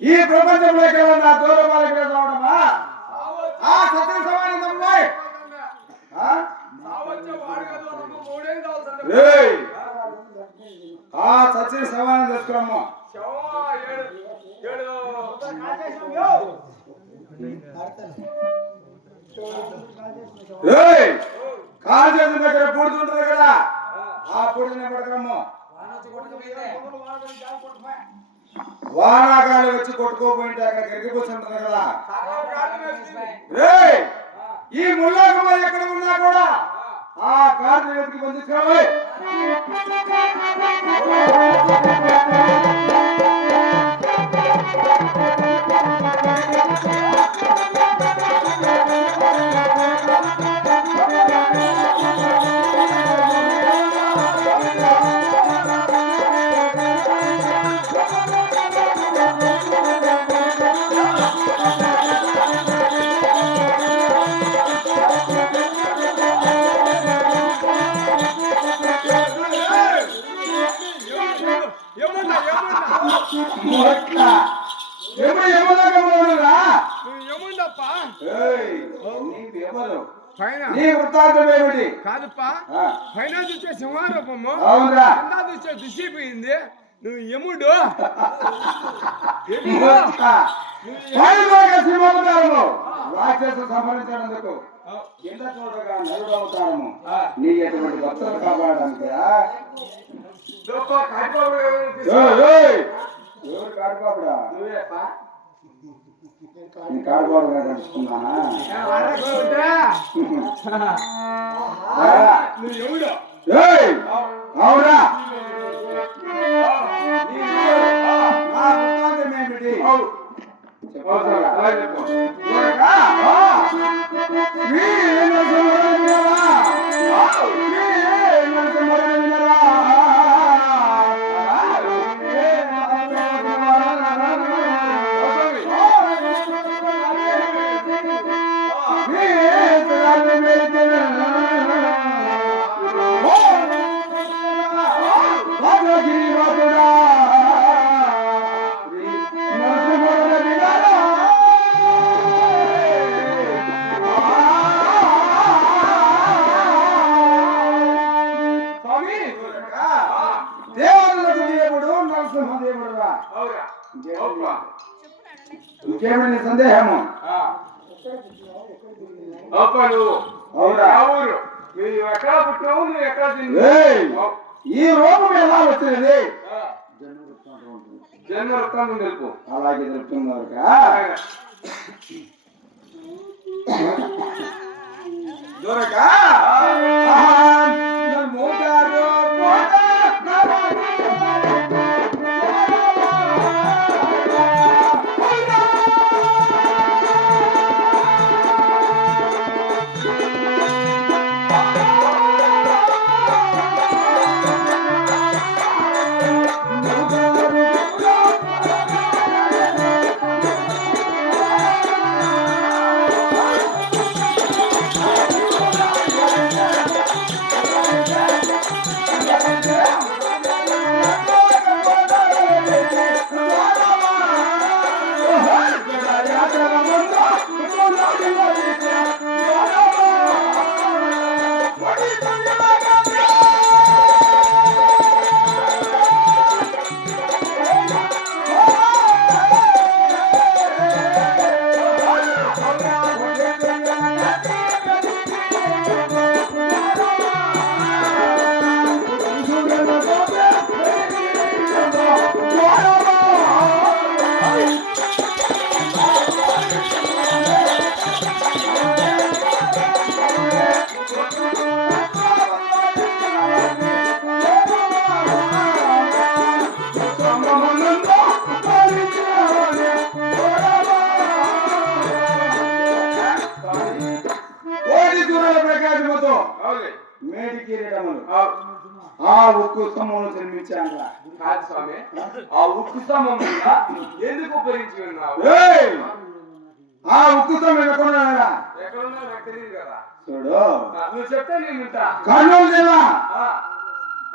ఈ ప్రపంచంలో నా దూరం వాళ్ళకి రావడమా ఆ సత్య సమానందం ఆ సత్య సమానం తెచ్చుకున్నాము కాలు చేసిన దగ్గర పొడుతుంటది కదా ఆ పొడిని పడకరమ్ము వానాకాలు వచ్చి కొట్టుకోపోయింటే అక్కడ గరిగిపోతుంటది కదా ఈ ముల్లాకమ్మ ఎక్కడ ఉన్నా కూడా ఆ కార్డు వెతికి పొందించుకోవాలి కాదప్పా పైన చూసే సింహారూపము చూసే దిశపోయింది నువ్వు యముడు రాక్షసు సంహరించినందుకు కింద చూడగా నలుడు అవతారము నీ ఎటువంటి భక్తులు కాపాడడానికి ఎవరు కాడుకోబడా నీ కాడుకోవడం నడుచుకున్నానా అవునా ఏమిటి ఇంకేమైనా సందేహము ఈ రూపం ఎలా వచ్చినది జన్మ వృత్తాంతం తెలుపు అలాగే తెలుపుతున్నారు దొరక మేడి కిరీటములు ఆ, ఆ ఉక్కు స్తంభంలో జన్మించాను కాదు స్వామి ఆ ఉక్కు స్తంభం మీద ఎందుకు ఉపయోగించి ఉన్నావు ఆ ఉక్కు స్తంభం ఎక్కడున్నాడా ఎక్కడున్నా నాకు తెలియదు కదా చూడు నువ్వు చెప్తే నేను వింటా కర్నూలు జిల్లా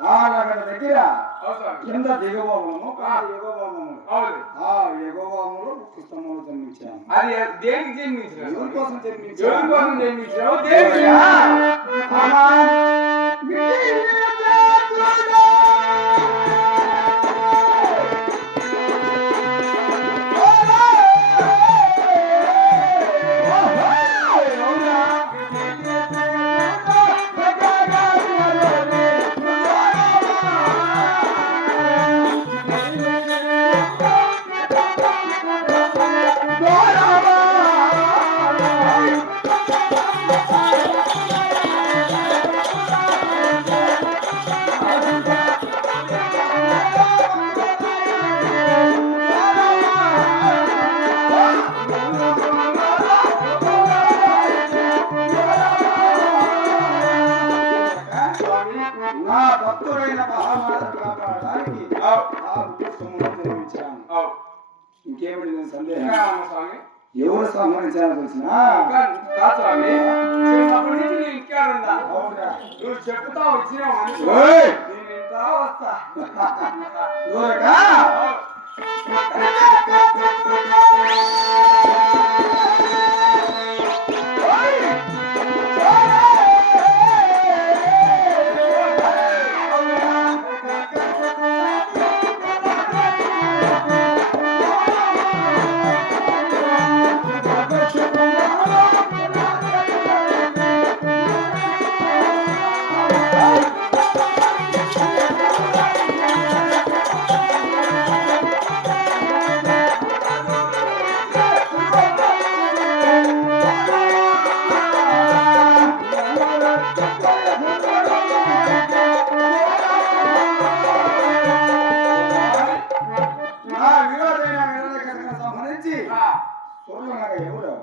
ఆ, నగర దగ్గర అవును స్వామి కింద దిగబోమము ఎగబోమము అవును ఆ ఎగబోమములో ఉక్కు స్తంభంలో జన్మించాను అది దేనికి జన్మించినావు ఎవరి కోసం ఎవరి జన్మించాను కోసం జన్మించినావు దేనికి నా భక్తుడైన మహామానవుడు కాపాడడానికి ఆ ఉక్కు స్తంభంలో జన్మించాను ఇంకేమిటి నేను సందేహం స్వామి ఎవరు సంహరించాలో తెలిసిన కాదు స్వామి చిన్నప్పటి నుంచి నేను ఇంకా ఉందా అవునా నువ్వు చెప్తా వచ్చినావు అనుకో ఓయ్! నేను ఇంకా వస్తా దూరకా నా విరోధైన విరోధకరణ సంహరించి సూర్యునగా ఎవరు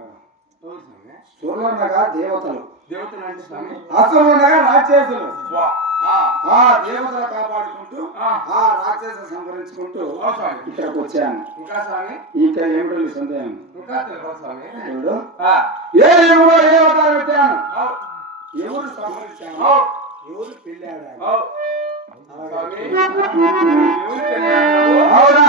సూర్యునగా దేవతలు దేవతలు అంటే స్వామి అసురునగా రాక్షసులు వా ఆ దేవతలు కాపాడుకుంటూ ఆ రాక్షస సంహరించుకుంటూ ఇక్కడికి వచ్చాను ఇంకా స్వామి ఇంకా ఏమిటో నీ సందేహం ఇంకా తెలుగు స్వామి చూడు ఏ ఎవరో ఏ అవతారం పెట్టాను ఎవరు సంహరించాను ఎవరు పెళ్ళాడాను స్వామి ఎవరు తెలియదు అవునా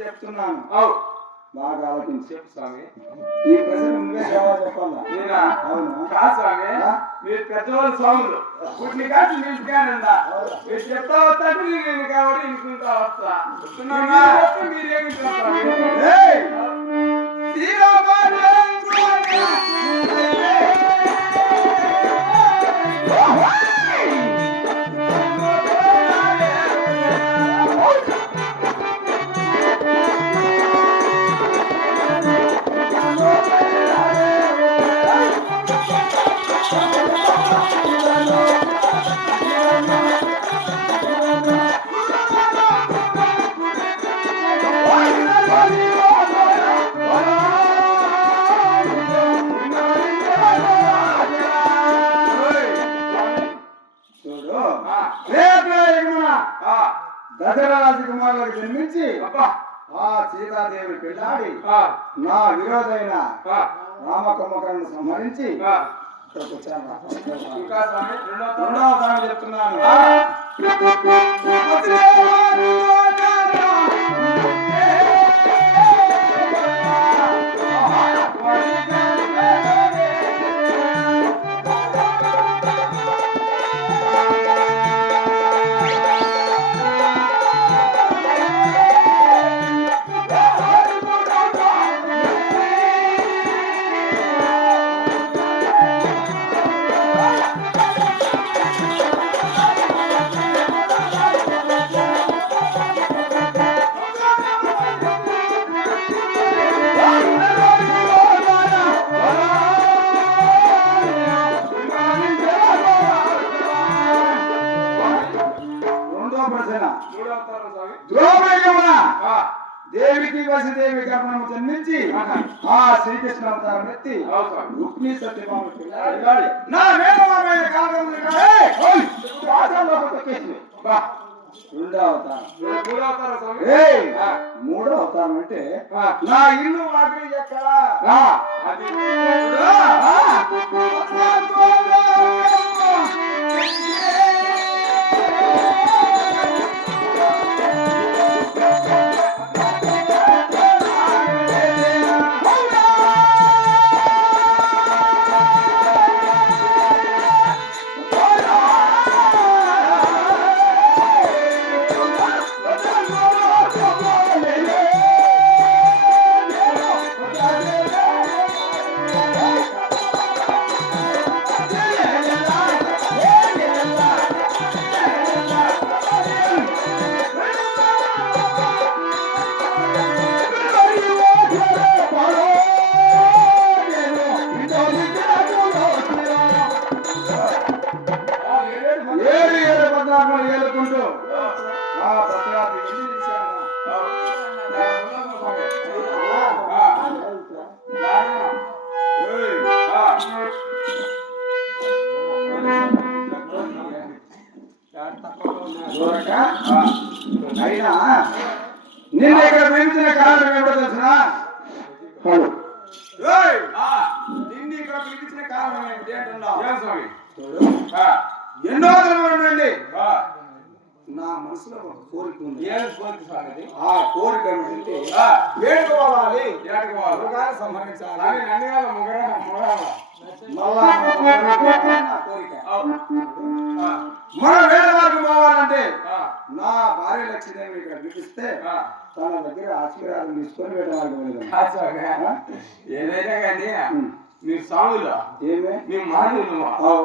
చెప్తున్నాను బాగా ఆలోచించి చెప్పు స్వామి ఈ ప్రశ్న నువ్వే జవాబు చెప్పాలా నేనా అవునా కాదు స్వామి మీరు పెద్దవాళ్ళు స్వాములు పుట్టిన కాదు నిలిచిగానందా మీరు చెప్తా వస్తా నేను కాబట్టి ఇంకుంటా వస్తా మీరేమి ఏయ్! చూడు దసరా రాజకుమారులకు జన్మించి ఆ సీతాదేవి పెళ్ళాడి నా విరోధైన రామకుమ్మకరను సంహరించి ఇక్కడికి వచ్చాను. ఇంకా స్వామి రెండవ దాన్ని చెప్తున్నాను. ద్రోపదమున ఆ, దేవికి వసుదేవి గర్భము జన్మించి ఆ శ్రీకృష్ణ అవతారం ఎత్తి అవును స్వామి. రుక్మిణి సత్యభామ పిల్లాడి నా వేదమైన కాలములు బా. రెండో అవతారం మూడో అవతారం స్వామి. ఏయ్! ఆ, మూడో అవతారం అంటే ఆ. నా ఇల్లు వాకిలి ఎక్కడా ఆ, అది ఏడు ఏడు పద్నాలుగు ఏలుకుంటూ ఆ భద్రాద్రి ఎన్ని నిమిషాలు? ఏయ్! దూరక? అయినా నిన్న ఇక్కడ ప్రేమించిన కారణం ఏమిటో తెలుసునా? ఏయ్! నిన్ను ఇక్కడ పిలిపించిన కారణం ఏమిటి అంటున్నావు? ఏం స్వామి? చూడు, ఎన్నో జన్మల నుండి నా మనసులో ఒక కోరిక ఉంది. ఏం కోరిక స్వామి ఇది? ఆ కోరిక ఏమిటంటే ఆ, వేడుకోవాలి, ఏటికి పోవాలి? మృగాలు సంహరించాలి. స్వామి నన్ను కాదు, ముగ్గురు. మళ్ళా మన కోరిక నా కోరిక. అవును. ఆ, మన వేద మార్గం పోవాలంటే ఆ, నా భార్య లక్ష్మీదేవి ఇక్కడ పిలిపిస్తే ఆ. తన దగ్గర ఆశీర్వాదం తీసుకొని వేద మార్గం వెళ్దాం. కాదు స్వామి. ఏదైనా కానీ మీ స్వాములు ఏమే మీ మానవులు అవు.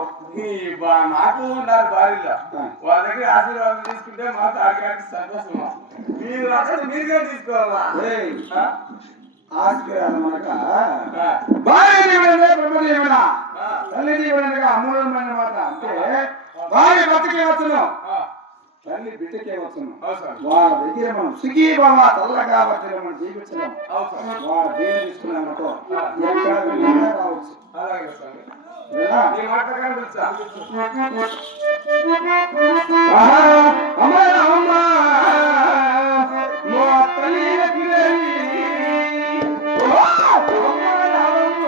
నాకు ఉన్నారు భార్యలో ఆ. వాళ్ళ దగ్గర ఆశీర్వాదం తీసుకుంటే మాకు ఆడికాడికి సంతోషమా మీరు అక్కడ మీరుగా తీసుకోవాలా ఏయ్! ఆ? ఆశీర్వాదం అనక ఆ. భార్య దీవెన బ్రహ్మ దీవెన ఆ. తల్లి దీవెనగా అమూల్యమైన మాట. అంటే భార్య బతికే వచ్చును, ఆ. తల్లి బిడ్డకే వచ్చును. అవసరం వాళ్ళ దగ్గర మనం సుఖీ బాబా చల్లగా బతికి మనం జీవించడం అవసరం వాళ్ళ దేవుని తీసుకున్నామనుకో ఎక్కడ వెళ్ళినా రావచ్చు. అలాగే స్వామి వినా? నీ మాట ప్రకారం పిలుచా ఆహా! అమ్మ అమ్మ